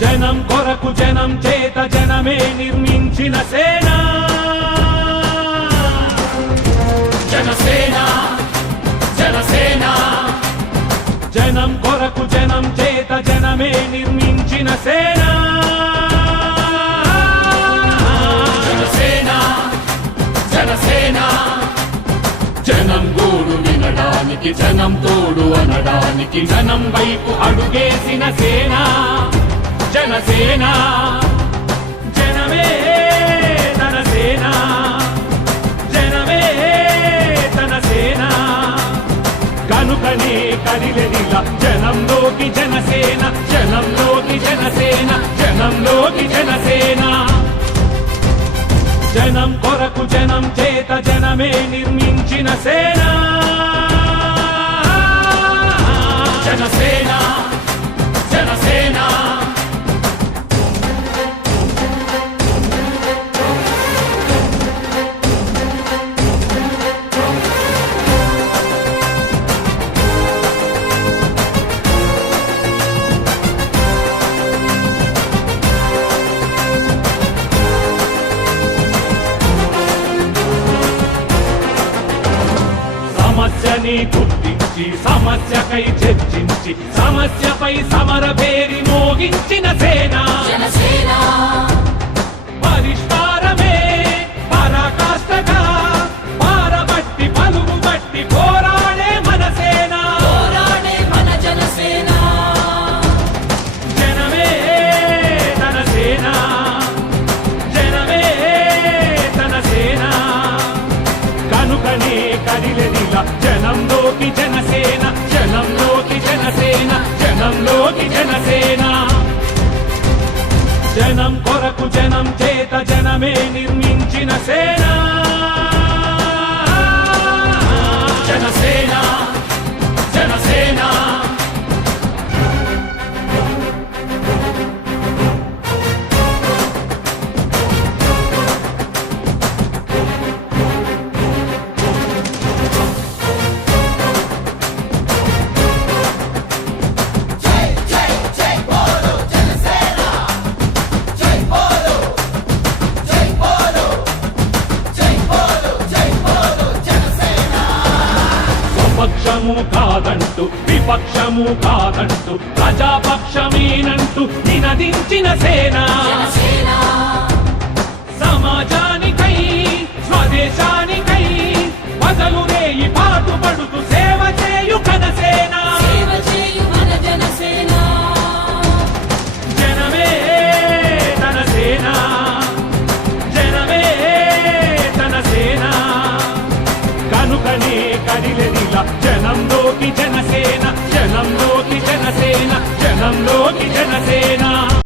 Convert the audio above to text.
జనం కొరకు జనం చేత జనమే నిర్మించిన సేన జనసేన జనసేన జనం కొరకు జనం చేత జనమే నిర్మించిన సేన జనసేన జనసేన జనం గోడు వినడానికి జనం తోడు అనడానికి జనం వైపు అడుగేసిన సేన జనసేన జనమే తన సేన జనమే తన సేన కనుకనే కదిలెదిలా జనంలోకి జనసేన జనంలోకి జనసేన జనంలోకి జనసేన జనం కొరకు జనం చేత జనమే నిర్మించిన సేన జనసేన జనసేన సమస్యని గుర్తించి సమస్యకై చర్చించి సమస్యపై సమర పేరి మోగించిన సేన జనసేన పరిష్కారమే పరాకాష్ఠగా పారబట్టి పలుగుబట్టి పోరాడే మన సేన పోరాడే మన జనసేన జనమే తన సేన జనమే తన సేన కనుకనే కదిలెదిలా జనంలోకి జనసేన జనంలోకి జనసేన జనంలోకి జనసేన జనం కొరకు జనం చేత జనమే నిర్మించిన సేన జనసేన జనసేన పక్షము కాదంటూ విపక్షము కాదంటూ ప్రజాపక్షమేనంటూ నినదించిన సేన జనసేన సమాజానికై స్వదేశానికై పదలు రేయి పాటుపడుతూ సేవ చేయు కనసేన సేవ చేయు మన జనసేన జనమే తన సేన జనమే తన సేన కనుకనే కదిలెదిలా జనంలోకి జనసేన జనంలోకి జనసేన జనంలోకి జనసేన